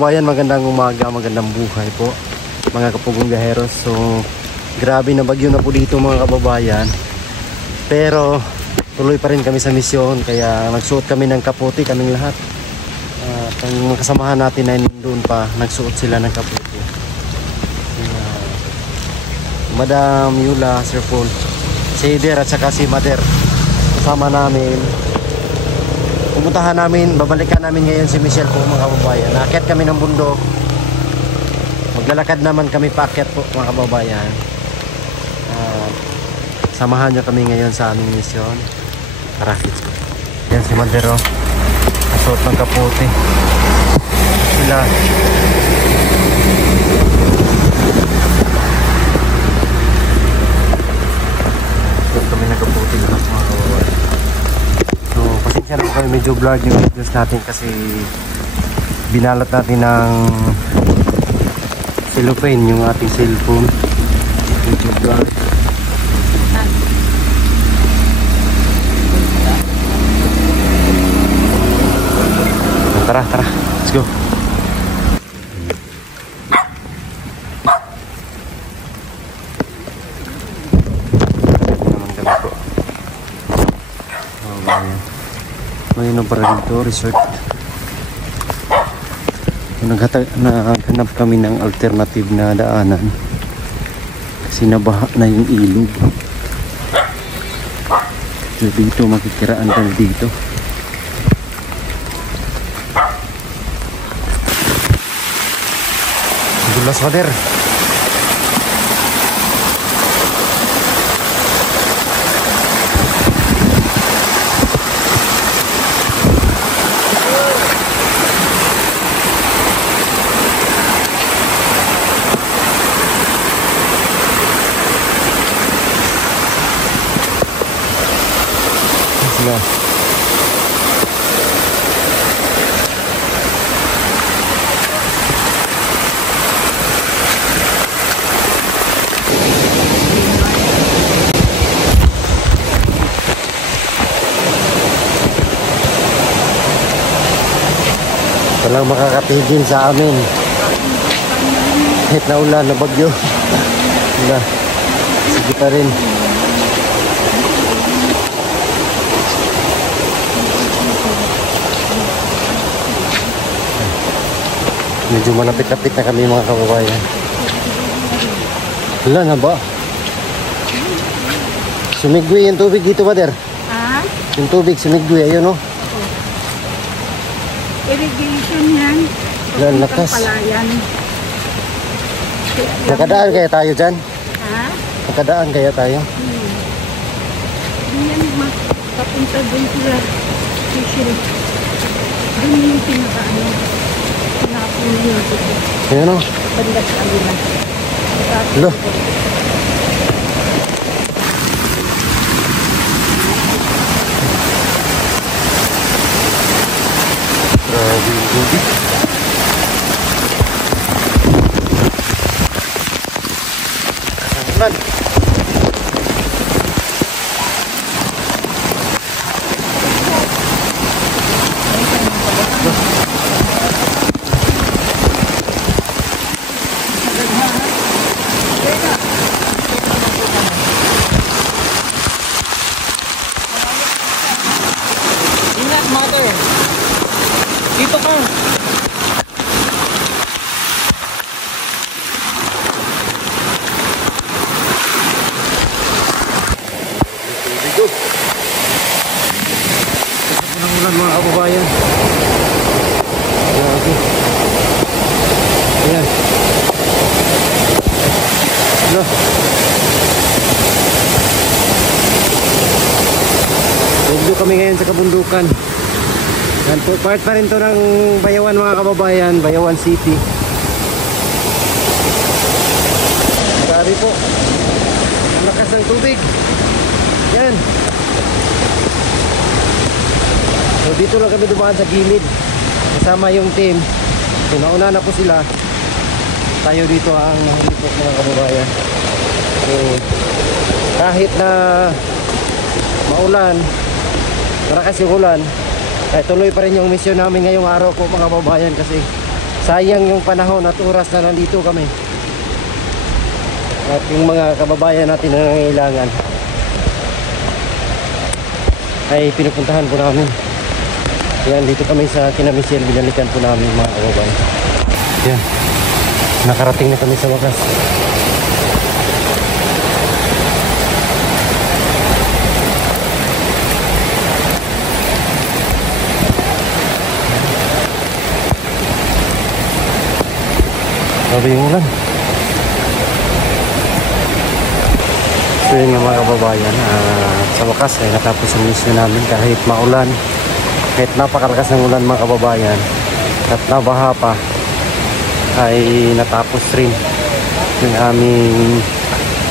kababayan, magandang umaga, magandang buhay po mga kapugong biyaheros. So grabe na bagyo na po dito mga kababayan, pero tuloy pa rin kami sa misyon. Kaya nagsuot kami ng kaputi, kaming lahat. At ang kasamahan natin ay doon pa, nagsuot sila ng kaputi. Madam Yula, Sir Paul, si Eder at saka si Mader kasama namin. Pupuntahan namin, babalikan namin ngayon si Michelle po mga kababayan. Naakyat kami ng bundok, maglalakad naman kami paakyat po mga kababayan. Samahan nyo kami ngayon sa aming misyon. Tara, yan si Madero, nasuot ng kaputi sila. Nasuot kami ng kaputi lahat mga kababayan. So pasensya na po kami, medyo blurred yung videos natin kasi binalat natin ng cellophane yung ating cellphone. Medyo blurred. Tara, tara. Let's go. Naman kami po. Mayroon pa rin dito, resort. Naghanap kami ng alternative na daanan kasi nabaha na yung ilog. So dito makikiraan kami dito. Dulas Mader. Sila. Walang makakatigil sa amin kahit na ulan na bagyo. Wala, sige pa rin. Medyo malapit-lapit na kami mga kababayan. Wala na ba? Sumigwi yung tubig dito, Mader. Ha? Yung tubig sumigwi, ayun o. Irrigation yan. Yan, lakas. Palayan. Nakadaan kaya tayo dyan? Ha? Nakadaan kaya tayo? Yan, kapunta dun sila. Fishing. Dun yung pinakaano. Pinapunin yung dito. Ayan o. Banda sa alima. Hello. Grabe yung tubig. Kasalan. Ingat, mate. Dito ka. Dito. Ulan mga kababayan. Grabe. Ayan. Ano? Medyo kami ngayon sa kabundukan. Yan po, part pa rin to ng Bayawan mga kababayan, Bayawan City. Grabe po. Ang lakas ng tubig. Yan. So dito lang kami dumaan sa gilid. Kasama yung team. So nauna na po sila. Tayo dito ang hipok mga kababayan. So kahit na maulan, malakas yung ulan, ay tuloy pa rin yung misyon namin ngayong araw po mga kababayan kasi sayang yung panahon at oras na nandito kami. At yung mga kababayan natin na nangailangan ay pinupuntahan po namin. Yan, dito kami sa kina Michelle, binalikan po namin mga kababayan. Yan, nakarating na kami sa wakas. Grabe yung ulan. So yun nga mga kababayan, sa wakas ay natapos ang mission namin kahit maulan, kahit napakalakas ng ulan mga kababayan at nabaha pa, ay natapos rin yung aming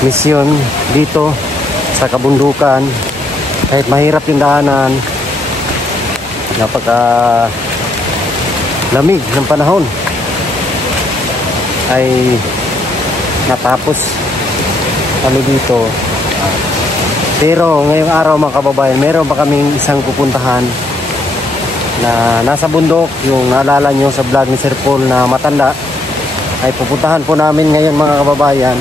mission dito sa kabundukan. Kahit mahirap yung daanan, napaka lamig ng panahon, ay natapos kami dito. Pero ngayong araw mga kababayan, meron pa kaming isang pupuntahan na nasa bundok. Yung naalala nyo sa vlog ni Sir Paul na matanda, ay pupuntahan po namin ngayon mga kababayan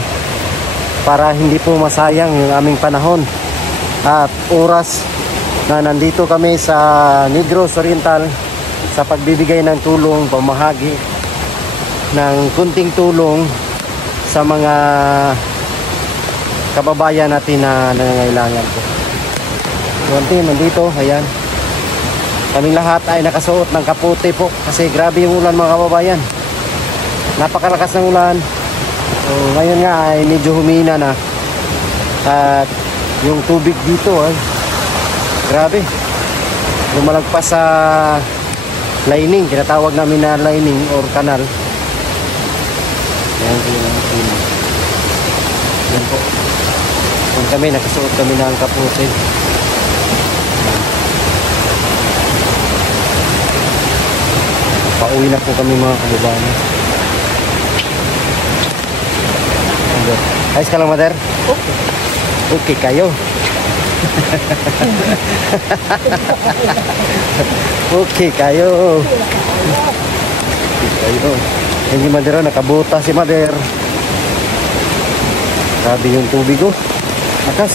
para hindi po masayang yung aming panahon at oras na nandito kami sa Negros Oriental sa pagbibigay ng tulong, pamahagi ng kunting tulong sa mga kababayan natin na nangangailangan po. Yung team nandito, ayan. Kaming lahat ay nakasuot ng kaputi po kasi grabe yung ulan mga kababayan. Napakalakas ng ulan. So, ngayon nga ay medyo humina na. At yung tubig dito ay grabe. Lumalagpas sa lining, tinatawag namin na lining or kanal. Ayan po yung team. Ayan po. Kung kami, nakasuot kami ng kaputi. Pauwi na po kami mga kababayan. Ayos ka lang, Mother? Okay. Okay kayo. Okay kayo. Okay kayo. Hindi Mother, nakabuta si Mother. Grabe yung tubig oh. Akas.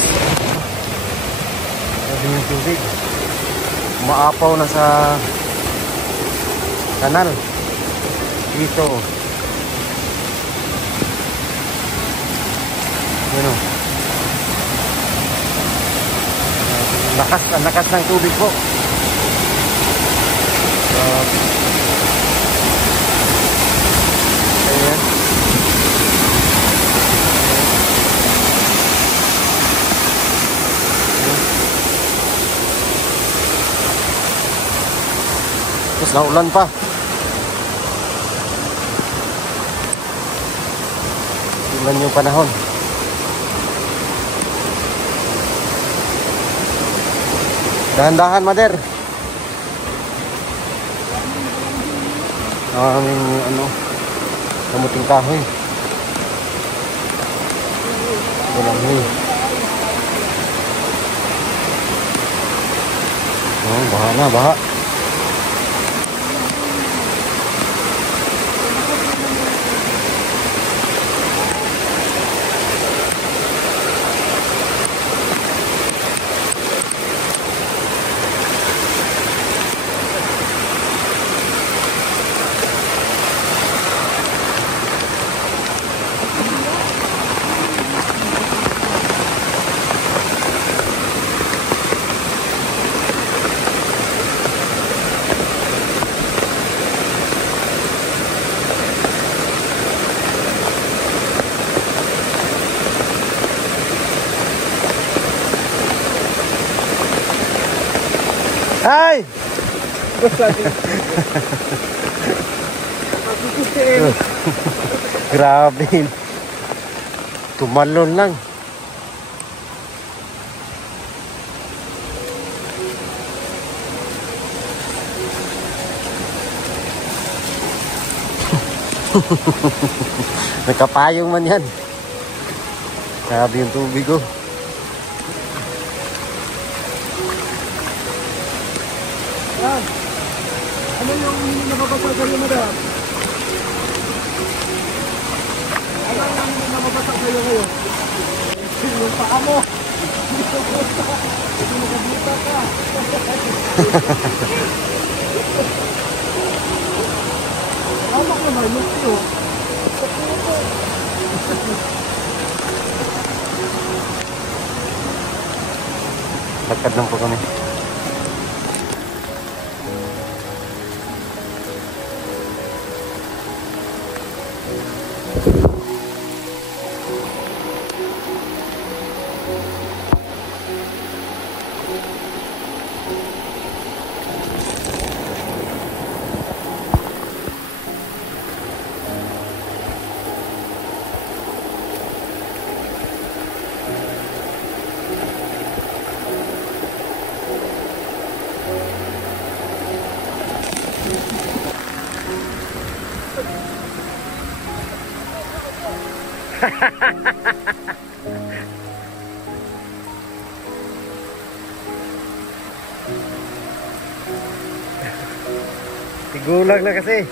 Grabe yung tubig. Umaapaw na sa kanal. Dito. Ano? Ang lakas ng tubig po. Ayan. Tapos naulan pa. Ulan yung panahon. Dahan-dahan, Mother. Aming ano, kamuting kahoy. Walang oh, baha na, baha. Ay! Grabe. Tumalon lang. Nakapayong man yan. Grabe yung tubig oh. Ano yung nakapagpagal mo na? Lakad lang po kami. Tigulag na kasi.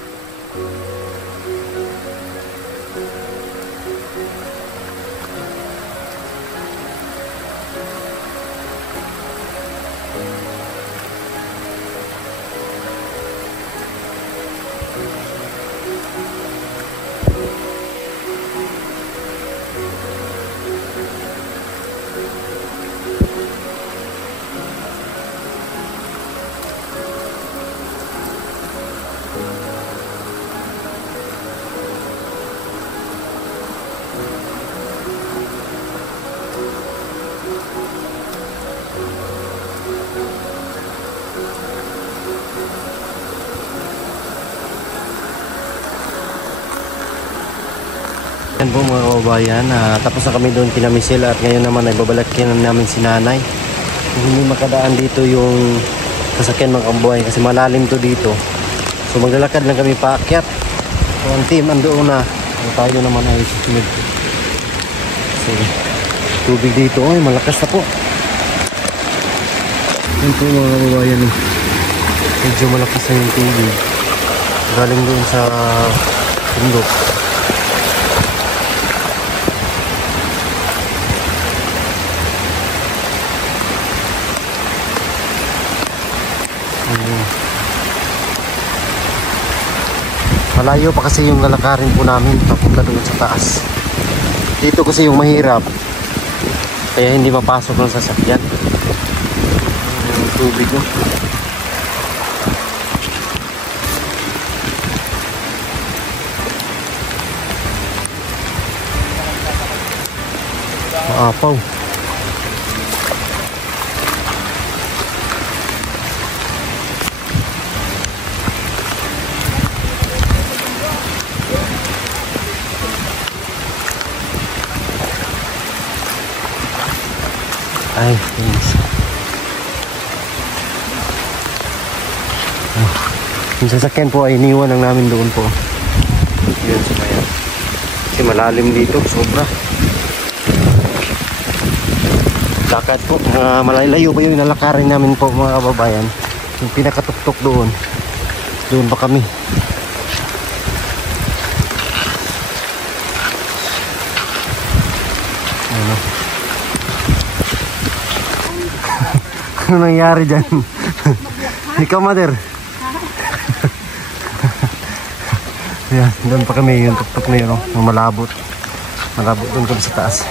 Yan po mga kababayan, tapos na kami doon kina Michelle at ngayon naman ay babalakin namin si nanay. Hindi makadaan dito yung sasakyan mga kababayan kasi malalim to dito. So maglalakad lang kami paakyat. So ang team andoon na. Tayo naman ay susunod. So tubig dito ay malakas na po. Yan po mga kababayan, medyo malakas na yung tubig. Galing doon sa bundok. Malayo pa kasi yung lalakarin po namin papunta doon sa taas. Dito kasi yung mahirap, kaya hindi mapasok ng sasakyan. Yung tubig no? Maapaw. Ay, please. Yung sasakyan po ay iniwan lang namin doon po. Yun sa kaya. Kasi malalim dito, sobra. Lakad po, malayo pa yung nalakarin namin po mga kababayan. Yung pinakatuktok doon. Doon pa kami. Ano? Ano nangyari dyan? Ikaw, mother. Yan, doon pa kami yung tuktok na yun, yung malabot. Malabot doon kami sa taas.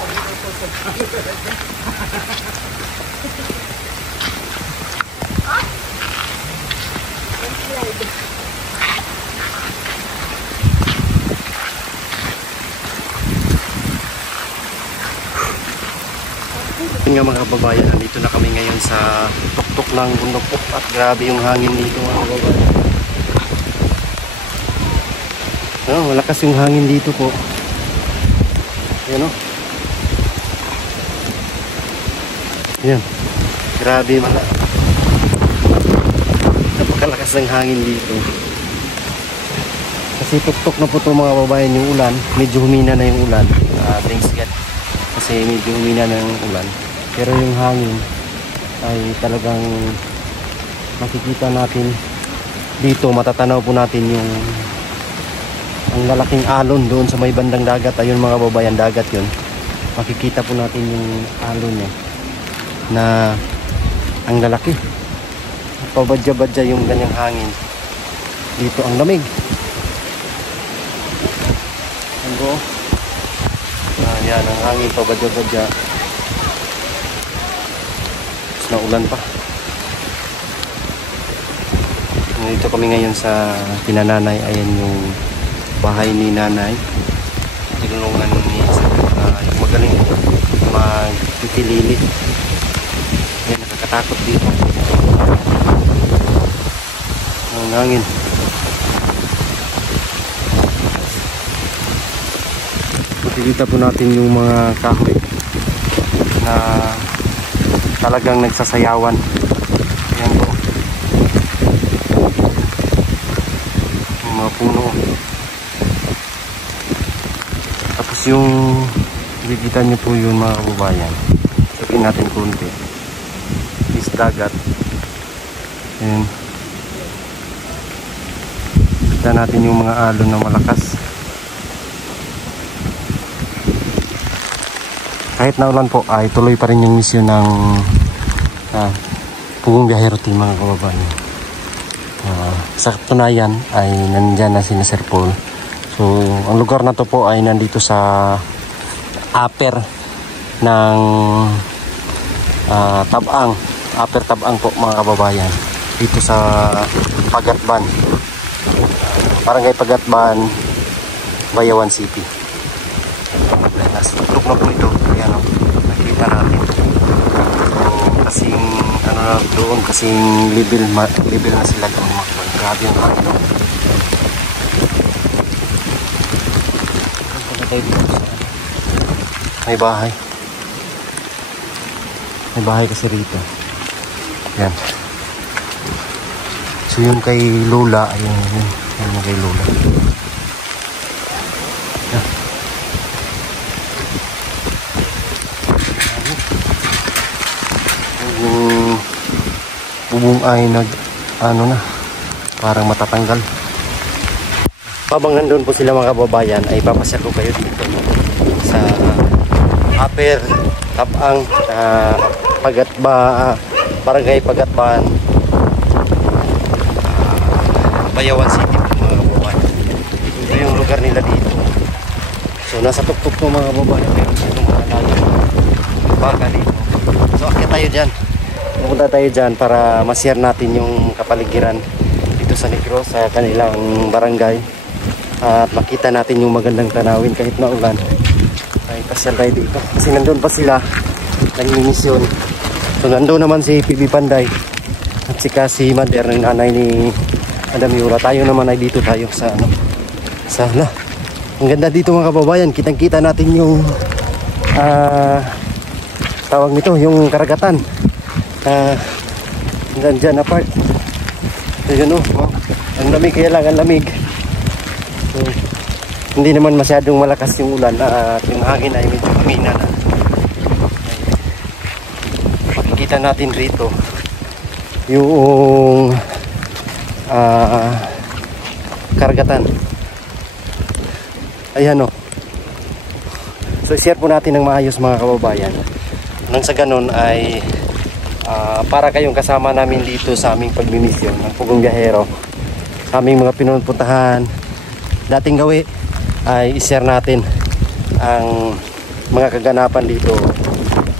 Nga mga kababayan, nandito na kami ngayon sa tuktok ng bundok po at grabe yung hangin dito mga kababayan. Malakas yung hangin dito po. Ayan o. Ayan. Grabe napakalakas ng hangin dito. Kasi tuktok na po ito mga kababayan yung ulan. Medyo humina na yung ulan. Thanks God. Kasi medyo humina na yung ulan. Pero yung hangin ay talagang makikita natin dito, matatanaw po natin yung ang lalaking alon doon sa may bandang dagat. Ayun mga kababayan, dagat yun. Makikita po natin yung alon niya na ang lalaki. Pabadya-badya yung ganyang hangin. Dito ang lamig. Ano? Yan ang hangin, pabadya-badya. Tapos naulan pa. Dito kami ngayon sa kinananay. Ayan yung bahay ni nanay. Tinulungan ni yung magaling magtitilili. Ayan, nakakatakot dito. Ang hangin. Makikita po natin yung mga kahoy na talagang nagsasayawan. Ayan po. Yung mga puno. Tapos yung makikita nyo po yun mga kababayan. Sabihin natin konti. Is dagat. Ayan. Kita natin yung mga alon na malakas. Kahit naulan po ay tuloy pa rin yung misyon ng Pugong Biyahero Team mga kababayan. Sa katunayan ay nandyan na si Sir Paul. So ang lugar na to po ay nandito sa upper ng Tabang. Upper Tabang po mga kababayan. Dito sa Pagatban. Barangay Pagatban, Bayawan City. Nasa tutok na po ito. Ayan o, nakikita natin. So, kasing ano na doon, kasing level na sila doon mga kababayan. Grabe yung hangin. Punta tayo dito sa may bahay. May bahay kasi rito. Ayan. So yung kay Lola, ayun yung kay Lola. Ayan. Yung bubong ay parang matatanggal. Habang nandun po sila mga kababayan, ay papasya ko kayo dito sa Upper Tabang, Barangay Pagatban, Bayawan City mga kababayan. Ito yung lugar nila dito. So nasa tuktok po mga kababayan. Meron silang mga laging baka dito. So akit tayo dyan. Pupunta tayo dyan para ma-share natin yung kapaligiran dito sa Negros, sa kanilang barangay. At makita natin yung magandang tanawin kahit na ulan. Ay pasyal tayo dito. Kasi nandun pa sila. Nagmimisyon. So nandun naman si PB Panday. At sika si Mother ng nanay ni Madam Yura. Tayo naman ay dito tayo sa ang ganda dito mga kababayan. Kitang kita natin yung tawag nito, yung karagatan. Dyan apart. So yun ang lamig, kaya lang ang lamig. So, hindi naman masyadong malakas yung ulan at yung hangin ay medyo kamina na. Makikita natin rito yung karagatan. Ayan o. So share po natin ng maayos mga kababayan. Nang sa ganun ay para kayong kasama namin dito sa aming pagmimisyon ng Pugong Biyahero, sa aming mga pinupuntahan dating gawi, ay i-share natin ang mga kaganapan dito,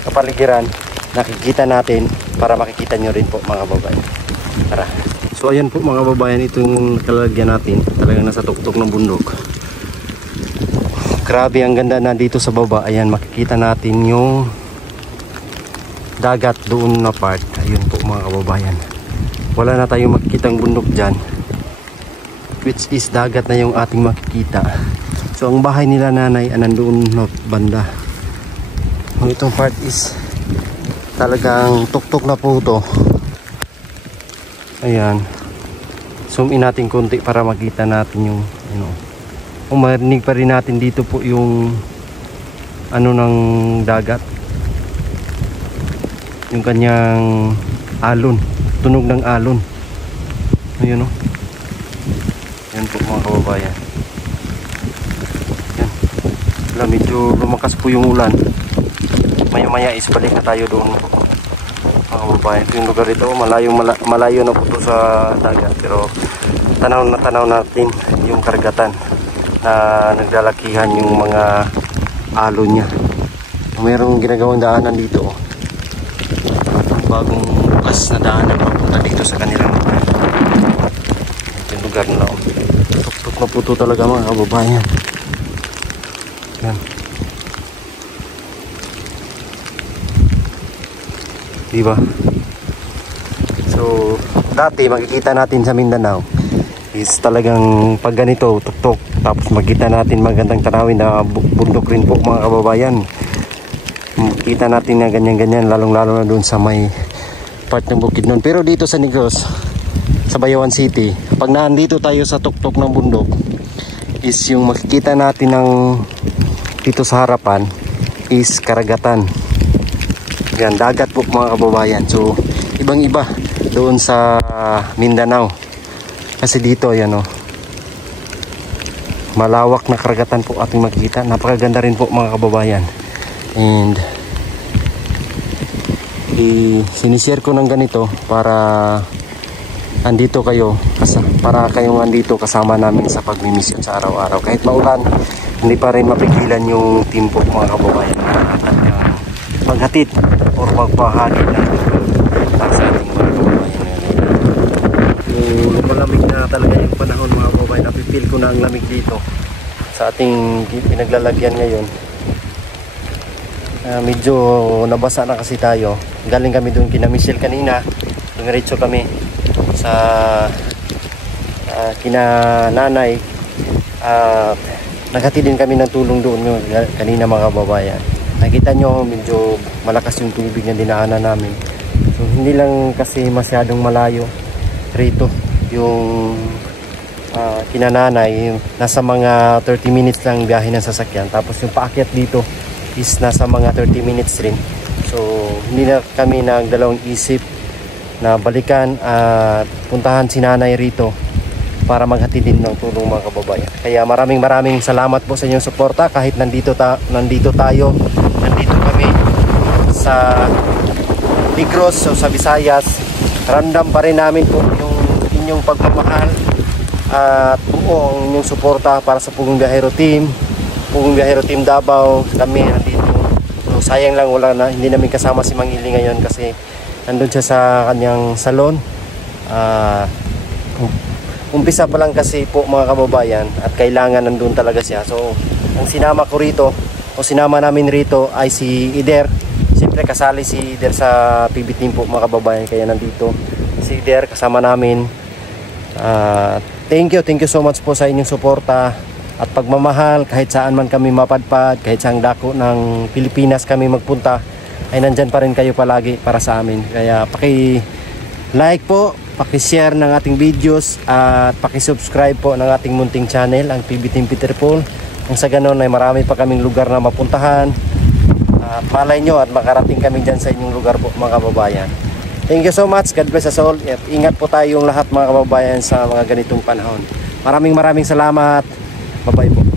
kapaligiran, nakikita natin para makikita nyo rin po mga kababayan. Tara. So ayan po mga kababayan, itong kalalagyan natin talagang nasa tuktok ng bundok. Grabe ang ganda na dito sa baba. Ayan, makikita natin yung dagat doon na part. Ayun po mga kababayan, wala na tayong makikitang bundok dyan, which is dagat na yung ating makikita. So ang bahay nila nanay nandoon na banda. Itong part is talagang tuktok na po to. Ayan, zoom in natin konti para makita natin yung marinig pa rin natin dito po yung ng dagat, yung kanyang alon, tunog ng alon. Ayun Yan po mga kababayan. Wala, medyo lumakas po yung ulan. Maya-maya is balik na tayo doon. Mga kababayan, ito yung lugar dito. Malayo na po ito sa dagat. Pero tanaw natin yung karagatan na naglalakihan yung mga alo niya. Mayroong ginagawang daanan dito. Bagong bukas na daanan papunta dito sa kanilang lugar. Ito yung lugar nila. Tuk-tuk na po ito talaga mga kababayan. Yan. Diba? So, dati makikita natin sa Mindanao is talagang pag ganito, tuktok, tapos makita natin magandang tanawin na bundok rin po mga kababayan. Makita natin na ganyan-ganyan, lalong-lalo na doon sa may part ng bukid nun. Pero dito sa Negros, sa Bayawan City, pag naandito tayo sa tuktok ng bundok, is yung makikita natin ng dito sa harapan is karagatan. Yan, dagat po mga kababayan. So, ibang-iba doon sa Mindanao. Kasi dito, ayan o. Malawak na karagatan po ating makikita. Napakaganda rin po mga kababayan. And sinishare ko ng ganito para andito kayo, para kayong andito kasama namin sa pagmimisyon sa araw-araw. Kahit maulan, hindi pa rin mapigilan yung team po mga kababayan na maghatid or magpahagit ng para sa ating mga kababayan. Malamig na talaga yung panahon mga kababayan. Napipil ko na ang lamig dito sa ating pinaglalagyan ngayon. Medyo nabasa na kasi tayo. Galing kami doon kina Michelle kanina. Dumiretso kami sa kina nanay. Naghatid din kami ng tulong doon kanina mga kababayan. Nakita nyo medyo malakas yung tubig na dinaanan namin. So hindi lang kasi masyadong malayo rito yung kinananay. Nasa mga 30 minutes lang biyahe ng sasakyan. Tapos yung paakyat dito is nasa mga 30 minutes rin. So hindi na kami nagdalawang isip na balikan at puntahan si nanay rito para maghatid din ng tulong mga kababayan. Kaya maraming salamat po sa inyong suporta. Kahit nandito kami sa Negros, so sa Visayas, ramdam pa rin namin po yung inyong pagmamahal at buo ang inyong suporta para sa Pugong Biyahero Team Davao. Kami nandito. So, sayang lang hindi namin kasama si Mang Ili ngayon kasi nandun siya sa kanyang salon. Umpisa pa lang kasi po mga kababayan at kailangan nandun talaga siya. So ang sinama namin rito ay si Ider. Siyempre kasali si Ider sa PB Team po mga kababayan, kaya nandito si Ider kasama namin. Thank you so much po sa inyong suporta at pagmamahal. Kahit saan man kami mapadpad, kahit saang dako ng Pilipinas kami magpunta, ay nandyan pa rin kayo palagi para sa amin. Kaya paki-like po, paki-share ng ating videos at paki-subscribe po ng ating munting channel, ang PB Team Peter Paul. Kung sa ganon ay marami pa kaming lugar na mapuntahan. At malay nyo at makarating kami dyan sa inyong lugar po mga kababayan. Thank you so much. God bless us all. At ingat po tayong lahat mga kababayan sa mga ganitong panahon. Maraming salamat. Bye-bye po.